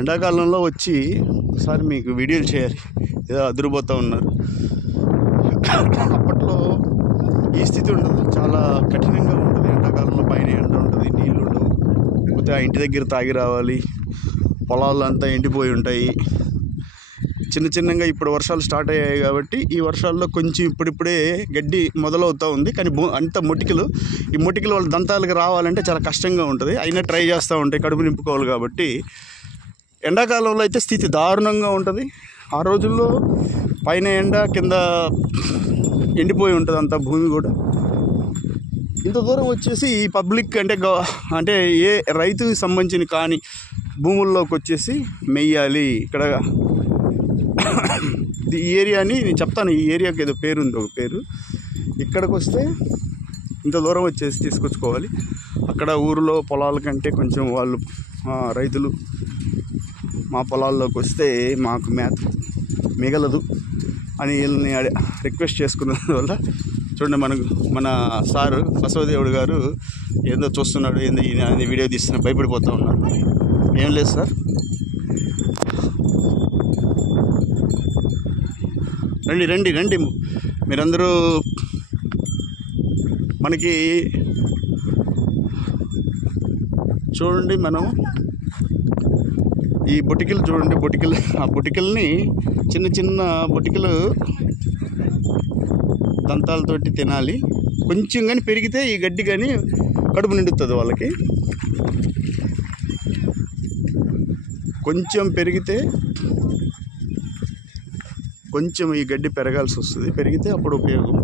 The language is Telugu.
ఎండాకాలంలో వచ్చి ఒకసారి మీకు వీడియోలు చేయాలి, ఏదో అదిరిపోతూ ఉన్నారు. అప్పట్లో ఈ స్థితి ఉండదు, చాలా కఠినంగా ఉంటుంది. ఎండాకాలంలో పైన ఎండ ఉంటుంది, నీళ్ళు ఉండవు, లేకపోతే ఆ ఇంటి దగ్గర తాగి రావాలి. పొలాలంతా ఎండిపోయి ఉంటాయి. చిన్నగా ఇప్పుడు వర్షాలు స్టార్ట్ అయ్యాయి కాబట్టి ఈ వర్షాల్లో కొంచెం ఇప్పుడిప్పుడే గడ్డి మొదలవుతూ ఉంది. కానీ అంత మొటికలు, ఈ మొటికలు వాళ్ళ దంతాలకు రావాలంటే చాలా కష్టంగా ఉంటుంది. అయినా ట్రై చేస్తూ ఉంటాయి, కడుపు నింపుకోవాలి కాబట్టి. ఎండాకాలంలో అయితే స్థితి దారుణంగా ఉంటుంది. ఆ రోజుల్లో పైన ఎండ, కింద ఎండిపోయి ఉంటుంది అంత భూమి కూడా. ఇంత దూరం వచ్చేసి ఈ పబ్లిక్ అంటే ఏ రైతుకి సంబంధించిన కానీ భూముల్లోకి వచ్చేసి మెయ్యాలి. ఇక్కడ ఈ ఏరియాని నేను చెప్తాను, ఈ ఏరియాకి ఏదో పేరు ఉంది, ఒక పేరు. ఇక్కడికి వస్తే ఇంత దూరం వచ్చేసి తీసుకొచ్చుకోవాలి. అక్కడ ఊరిలో పొలాల కంటే కొంచెం వాళ్ళు రైతులు మా పొలాల్లోకి వస్తే మాకు మేత మిగలదు అని వీళ్ళని రిక్వెస్ట్ చేసుకున్నందు వల్ల చూడండి, మన సారు బసవదేవుడు గారు ఏందో చూస్తున్నాడు, ఏందో ఈయన వీడియో తీస్తున్నా భయపడిపోతూ ఉన్నారు. ఏం లేదు సార్, రండి మీరందరూ. మనకి చూడండి, మనం ఈ బొటికలు చూడండి, ఆ బొటికల్ని చిన్న బొటికలు దంతాలతోటి తినాలి. కొంచెం కానీ పెరిగితే ఈ గడ్డి కానీ కడుపు నిండుతుంది వాళ్ళకి. కొంచెం పెరిగితే కొంచెం ఈ గడ్డి పెరగాల్సి వస్తుంది, పెరిగితే అప్పుడు ఉపయోగం.